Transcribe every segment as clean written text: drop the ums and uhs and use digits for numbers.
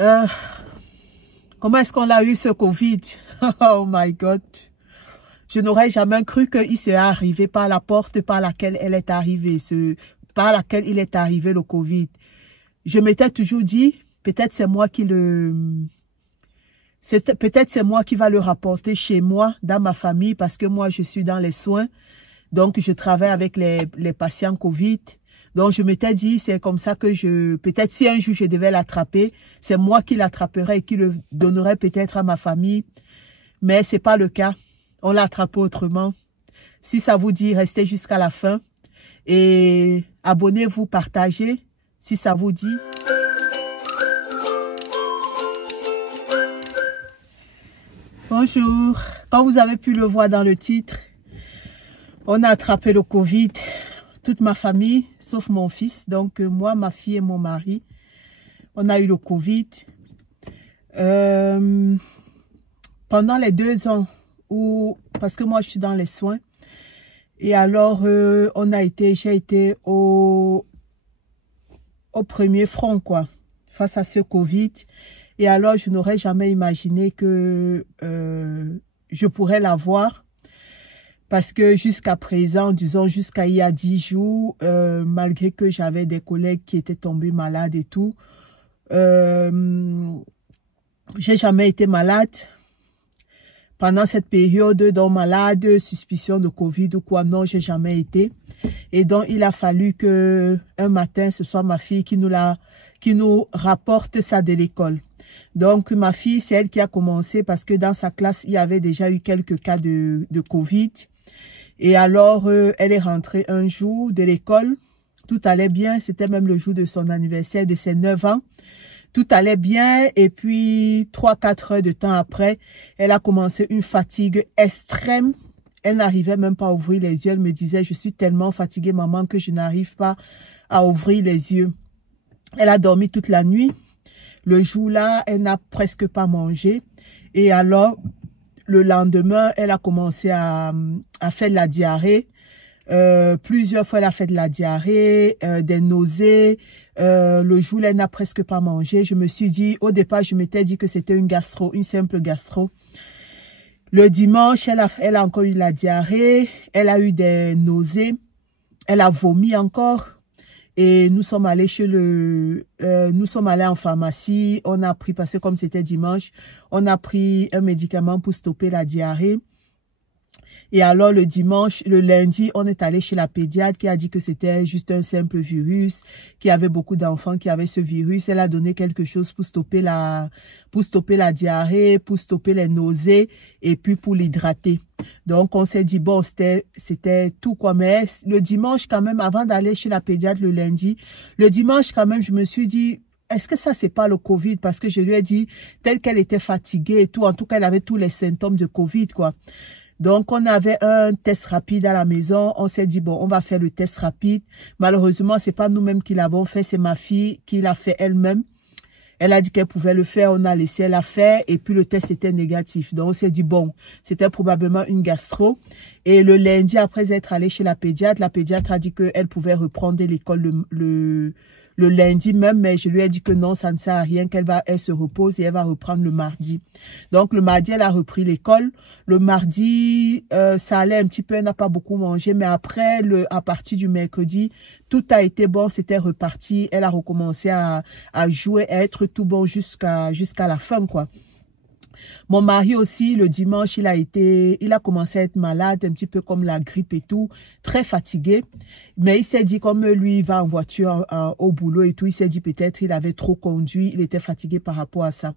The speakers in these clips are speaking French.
Euh, Comment est-ce qu'on a eu ce Covid? Oh my God. Je n'aurais jamais cru qu'il serait arrivé par la porte par laquelle elle est arrivée, par laquelle il est arrivé le Covid. Je m'étais toujours dit, peut-être c'est moi qui peut-être c'est moi qui va le rapporter chez moi, dans ma famille, parce que moi je suis dans les soins. Donc je travaille avec les patients Covid. Donc, je m'étais dit, c'est comme ça que peut-être si un jour je devais l'attraper, c'est moi qui l'attraperais et qui le donnerais peut-être à ma famille. Mais c'est pas le cas. On l'attrape autrement. Si ça vous dit, restez jusqu'à la fin. Et abonnez-vous, partagez, si ça vous dit. Bonjour. Comme vous avez pu le voir dans le titre, on a attrapé le Covid. Toute ma famille, sauf mon fils, donc moi, ma fille et mon mari, on a eu le Covid. Pendant les 2 ans, parce que moi je suis dans les soins, et alors j'ai été au premier front, quoi, face à ce Covid. Et alors je n'aurais jamais imaginé que je pourrais l'avoir. Parce que jusqu'à présent, disons jusqu'à il y a 10 jours, malgré que j'avais des collègues qui étaient tombés malades et tout, j'ai jamais été malade. Pendant cette période, donc malade, suspicion de Covid ou quoi, non, j'ai jamais été. Et donc, il a fallu que un matin, ce soit ma fille qui nous rapporte ça de l'école. Donc, ma fille, c'est elle qui a commencé parce que dans sa classe, il y avait déjà eu quelques cas de Covid. Et alors, elle est rentrée un jour de l'école. Tout allait bien. C'était même le jour de son anniversaire de ses 9 ans. Tout allait bien. Et puis, 3-4 heures de temps après, elle a commencé une fatigue extrême. Elle n'arrivait même pas à ouvrir les yeux. Elle me disait, je suis tellement fatiguée, maman, que je n'arrive pas à ouvrir les yeux. Elle a dormi toute la nuit. Le jour-là, elle n'a presque pas mangé. Et alors, le lendemain, elle a commencé à faire de la diarrhée. Plusieurs fois, elle a fait de la diarrhée, des nausées. Le jour, elle n'a presque pas mangé. Je me suis dit, au départ, je m'étais dit que c'était une simple gastro. Le dimanche, elle a encore eu de la diarrhée. Elle a eu des nausées. Elle a vomi encore. Et nous sommes allés nous sommes allés en pharmacie. On a pris, parce que comme c'était dimanche, on a pris un médicament pour stopper la diarrhée. Et alors le lundi, on est allé chez la pédiatre qui a dit que c'était juste un simple virus, qu'il y avait beaucoup d'enfants qui avaient ce virus. Elle a donné quelque chose pour stopper la diarrhée, pour stopper les nausées et puis pour l'hydrater. Donc on s'est dit bon, c'était tout quoi. Mais le dimanche quand même, avant d'aller chez la pédiatre le lundi, le dimanche quand même, je me suis dit, est-ce que ça, c'est pas le Covid? Parce que je lui ai dit, telle qu'elle était fatiguée et tout, en tout cas, elle avait tous les symptômes de Covid, quoi. Donc, on avait un test rapide à la maison. On s'est dit, bon, on va faire le test rapide. Malheureusement, c'est pas nous-mêmes qui l'avons fait, c'est ma fille qui l'a fait elle-même. Elle a dit qu'elle pouvait le faire, on a laissé la faire et puis le test était négatif. Donc, on s'est dit, bon, c'était probablement une gastro. Et le lundi, après être allé chez la pédiatre a dit qu'elle pouvait reprendre l'école le lundi même, mais je lui ai dit que non, ça ne sert à rien, elle se repose et elle va reprendre le mardi. Donc, le mardi, elle a repris l'école. Le mardi, ça allait un petit peu, elle n'a pas beaucoup mangé, mais après, à partir du mercredi, tout a été bon, c'était reparti. Elle a recommencé à jouer, à être tout bon jusqu'à la fin, quoi. Mon mari aussi, le dimanche, il a commencé à être malade, un petit peu comme la grippe et tout, très fatigué. Mais il s'est dit, comme lui, il va en voiture au boulot et tout, il s'est dit peut-être il avait trop conduit, il était fatigué par rapport à ça.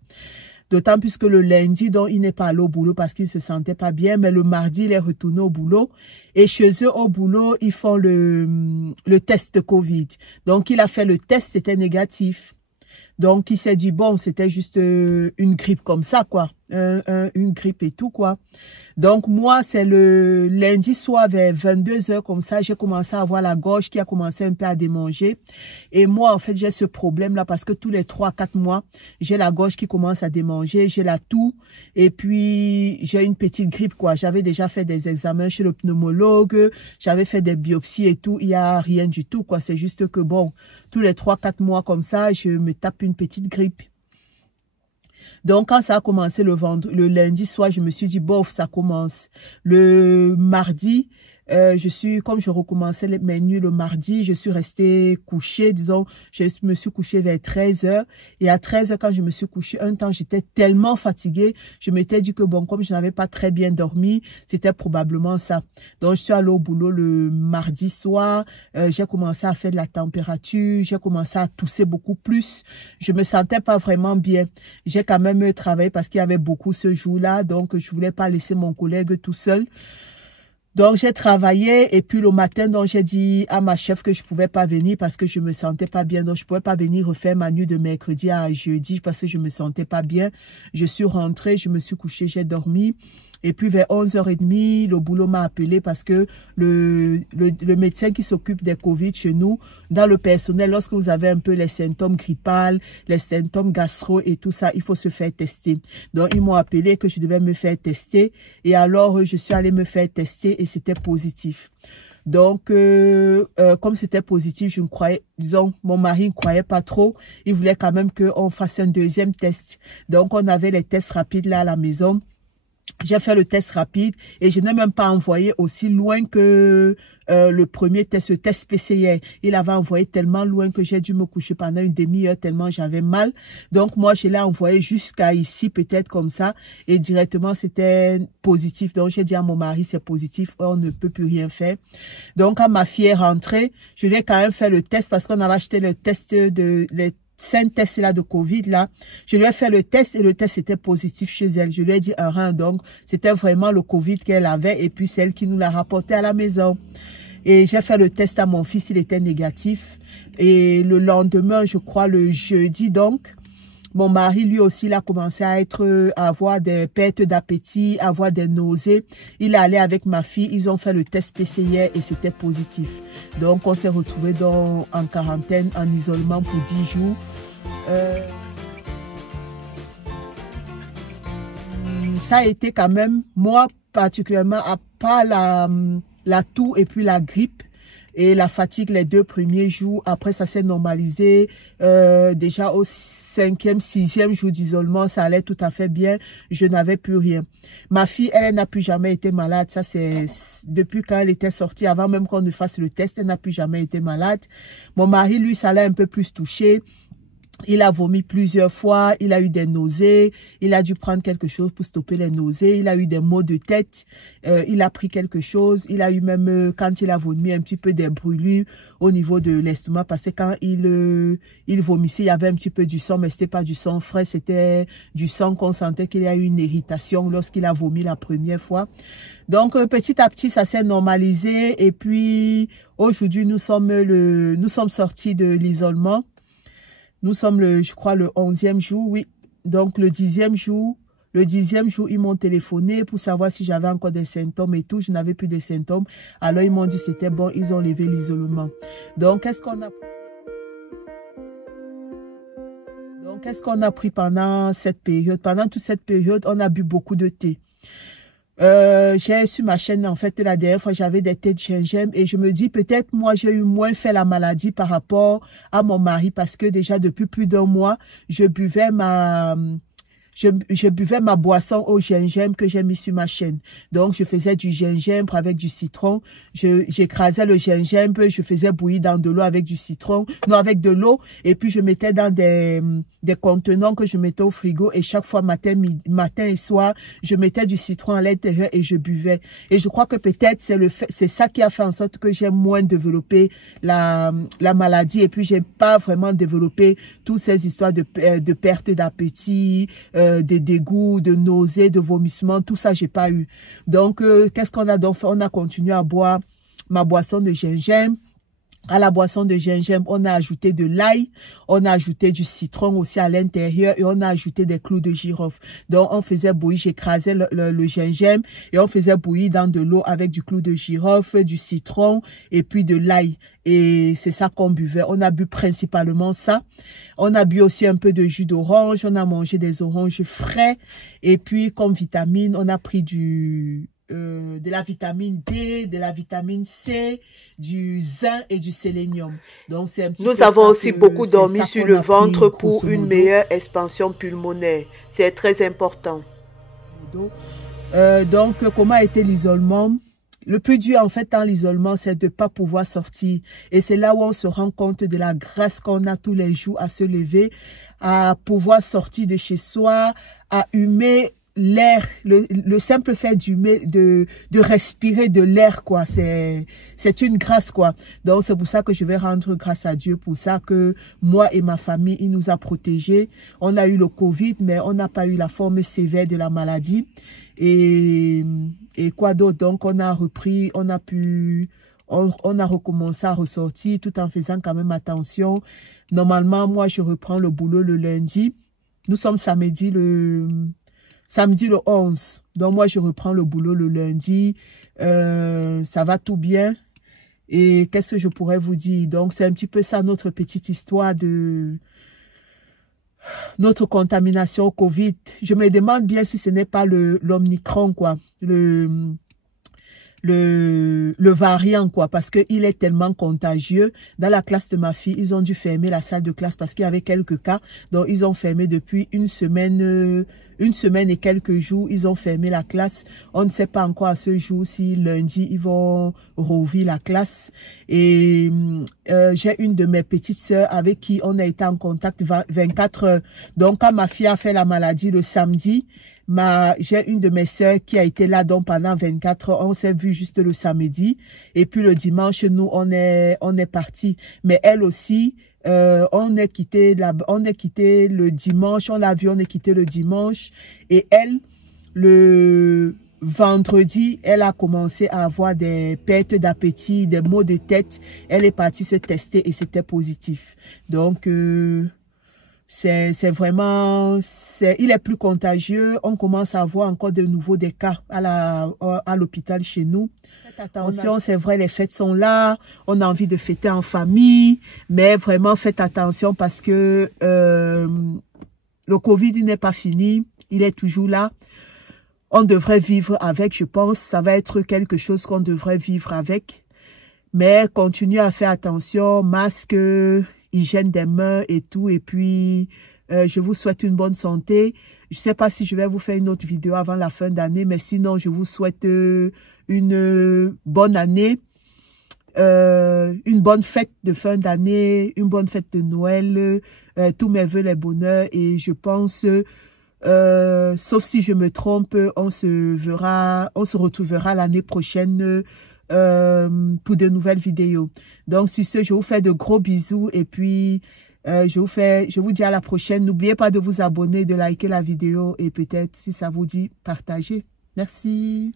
D'autant plus que le lundi, donc, il n'est pas allé au boulot parce qu'il ne se sentait pas bien. Mais le mardi, il est retourné au boulot. Et chez eux, au boulot, ils font le test de Covid. Donc, il a fait le test, c'était négatif. Donc, il s'est dit, bon, c'était juste une grippe comme ça, quoi. Une grippe et tout, quoi. Donc, moi, c'est le lundi soir vers 22 h comme ça, j'ai commencé à avoir la gorge qui a commencé un peu à démanger. Et moi, en fait, j'ai ce problème-là parce que tous les 3-4 mois, j'ai la gorge qui commence à démanger, j'ai la toux et puis j'ai une petite grippe, quoi. J'avais déjà fait des examens chez le pneumologue, j'avais fait des biopsies et tout. Il n'y a rien du tout, quoi. C'est juste que, bon, tous les 3-4 mois comme ça, je me tape une petite grippe. Donc, quand ça a commencé le lundi soir, je me suis dit, bof, ça commence. Le mardi, comme je recommençais mes nuits le mardi, je suis restée couchée, disons, je me suis couchée vers 13h. Et à 13h, quand je me suis couchée, un temps, j'étais tellement fatiguée, je m'étais dit que bon, comme je n'avais pas très bien dormi, c'était probablement ça. Donc, je suis allée au boulot le mardi soir, j'ai commencé à faire de la température, j'ai commencé à tousser beaucoup plus. Je me sentais pas vraiment bien. J'ai quand même travaillé parce qu'il y avait beaucoup ce jour-là, donc je voulais pas laisser mon collègue tout seul. Donc, j'ai travaillé et puis le matin, donc j'ai dit à ma chef que je pouvais pas venir parce que je me sentais pas bien. Donc, je pouvais pas venir refaire ma nuit de mercredi à jeudi parce que je me sentais pas bien. Je suis rentrée, je me suis couchée, j'ai dormi. Et puis, vers 11h30, le boulot m'a appelé parce que le médecin qui s'occupe des Covid chez nous, dans le personnel, lorsque vous avez un peu les symptômes grippales, les symptômes gastro et tout ça, il faut se faire tester. Donc, ils m'ont appelé que je devais me faire tester. Et alors, je suis allée me faire tester et c'était positif. Donc, comme c'était positif, je me croyais, disons, mon mari ne croyait pas trop. Il voulait quand même qu'on fasse un deuxième test. Donc, on avait les tests rapides là à la maison. J'ai fait le test rapide et je n'ai même pas envoyé aussi loin que le premier test, le test PCR. Il avait envoyé tellement loin que j'ai dû me coucher pendant une demi-heure tellement j'avais mal. Donc, moi, je l'ai envoyé jusqu'à ici, peut-être comme ça. Et directement, c'était positif. Donc, j'ai dit à mon mari, c'est positif. On ne peut plus rien faire. Donc, quand ma fille est rentrée, je lui ai quand même fait le test parce qu'on avait acheté le test les 5 tests là de Covid là. Je lui ai fait le test et le test était positif chez elle. Je lui ai dit un rein. Donc, c'était vraiment le Covid qu'elle avait et puis celle qui nous l'a rapporté à la maison. Et j'ai fait le test à mon fils, il était négatif. Et le lendemain, je crois le jeudi donc, mon mari, lui aussi, il a commencé à avoir des pertes d'appétit, avoir des nausées. Il est allé avec ma fille, ils ont fait le test PCR et c'était positif. Donc, on s'est retrouvés en quarantaine, en isolement pour 10 jours. Ça a été quand même, moi particulièrement, à part la toux et puis la grippe, et la fatigue les 2 premiers jours. Après, ça s'est normalisé. Déjà au 5e, 6e jour d'isolement, ça allait tout à fait bien. Je n'avais plus rien. Ma fille, elle n'a plus jamais été malade. Ça, c'est depuis quand elle était sortie, avant même qu'on ne fasse le test, elle n'a plus jamais été malade. Mon mari, lui, ça l'a un peu plus touché. Il a vomi plusieurs fois, il a eu des nausées, il a dû prendre quelque chose pour stopper les nausées, il a eu des maux de tête, il a pris quelque chose, il a eu même, quand il a vomi, un petit peu des brûlures au niveau de l'estomac, parce que quand il vomissait, il y avait un petit peu du sang, mais c'était pas du sang frais, c'était du sang qu'on sentait qu'il y a eu une irritation lorsqu'il a vomi la première fois. Donc, petit à petit, ça s'est normalisé, et puis, aujourd'hui, nous sommes sortis de l'isolement. Nous sommes, je crois, le 11e jour, oui. Donc, le 10e jour, ils m'ont téléphoné pour savoir si j'avais encore des symptômes et tout. Je n'avais plus de symptômes. Alors, ils m'ont dit que c'était bon. Ils ont levé l'isolement. Donc, qu'est-ce qu'on a pris pendant cette période? Pendant toute cette période, on a bu beaucoup de thé. J'ai sur ma chaîne, en fait, la dernière fois, j'avais des thés de gingembre et je me dis peut-être moi, j'ai eu moins fait la maladie par rapport à mon mari parce que déjà depuis plus d'1 mois, je buvais ma boisson au gingembre que j'ai mis sur ma chaîne. Donc, je faisais du gingembre avec du citron. J'écrasais le gingembre, je faisais bouillir dans de l'eau avec du citron, non, avec de l'eau. Et puis, je mettais dans des contenants que je mettais au frigo. Et chaque fois, matin et soir, je mettais du citron à l'intérieur et je buvais. Et je crois que peut-être c'est ça qui a fait en sorte que j'ai moins développé la maladie. Et puis, j'ai pas vraiment développé toutes ces histoires de perte d'appétit, des dégoûts, de nausées, de vomissements, tout ça, j'ai pas eu. Donc, qu'est-ce qu'on a donc fait? On a continué à boire ma boisson de gingembre. À la boisson de gingembre, on a ajouté de l'ail, on a ajouté du citron aussi à l'intérieur et on a ajouté des clous de girofle. Donc, on faisait bouillir, j'écrasais le gingembre et on faisait bouillir dans de l'eau avec du clou de girofle, du citron et puis de l'ail. Et c'est ça qu'on buvait. On a bu principalement ça. On a bu aussi un peu de jus d'orange. On a mangé des oranges frais. Et puis, comme vitamine, on a pris du de la vitamine D, de la vitamine C, du zinc et du sélénium. Donc, c'est un petit Nous peu avons ça aussi beaucoup dormi sur le ventre pour une meilleure expansion pulmonaire. C'est très important. Donc, comment a été l'isolement? Le plus dur, en fait, dans l'isolement, c'est de ne pas pouvoir sortir. Et c'est là où on se rend compte de la grâce qu'on a tous les jours à se lever, à pouvoir sortir de chez soi, à humer l'air, le simple fait d'humer, de respirer de l'air, quoi. C'est une grâce, quoi. Donc, c'est pour ça que je vais rendre grâce à Dieu pour ça que moi et ma famille, il nous a protégés. On a eu le Covid, mais on n'a pas eu la forme sévère de la maladie. Et quoi d'autre? Donc, on a repris, on a recommencé à ressortir tout en faisant quand même attention. Normalement, moi, je reprends le boulot le lundi. Nous sommes samedi le 11. Donc, moi, je reprends le boulot le lundi. Ça va tout bien. Et qu'est-ce que je pourrais vous dire? Donc, c'est un petit peu ça, notre petite histoire de notre contamination au Covid. Je me demande bien si ce n'est pas l'Omicron, quoi. Le variant, quoi, parce qu'il est tellement contagieux. Dans la classe de ma fille, ils ont dû fermer la salle de classe parce qu'il y avait quelques cas. Donc, ils ont fermé depuis une semaine et quelques jours. Ils ont fermé la classe. On ne sait pas encore à ce jour si lundi, ils vont rouvrir la classe. Et j'ai une de mes petites sœurs avec qui on a été en contact 24 heures. Donc, quand ma fille a fait la maladie le samedi, j'ai une de mes sœurs qui a été là donc pendant 24 heures. On s'est vu juste le samedi. Et puis le dimanche, nous, on est parti. Mais elle aussi, on est quitté le dimanche. On l'a vu, on est quitté le dimanche. Et elle, le vendredi, elle a commencé à avoir des pertes d'appétit, des maux de tête. Elle est partie se tester et c'était positif. Donc, c'est vraiment, il est plus contagieux. On commence à avoir encore de nouveau des cas à l'hôpital chez nous. Faites attention, c'est vrai, les fêtes sont là. On a envie de fêter en famille. Mais vraiment, faites attention parce que le Covid n'est pas fini. Il est toujours là. On devrait vivre avec, je pense. Ça va être quelque chose qu'on devrait vivre avec. Mais continuez à faire attention. Masque, hygiène des mains et tout. Et puis, je vous souhaite une bonne santé. Je ne sais pas si je vais vous faire une autre vidéo avant la fin d'année, mais sinon, je vous souhaite une bonne année, une bonne fête de fin d'année, une bonne fête de Noël, tous mes vœux, les bonheurs. Et je pense, sauf si je me trompe, on se retrouvera l'année prochaine pour de nouvelles vidéos. Donc sur ce, je vous fais de gros bisous et puis je vous dis à la prochaine. N'oubliez pas de vous abonner, de liker la vidéo et peut-être si ça vous dit, partagez. Merci.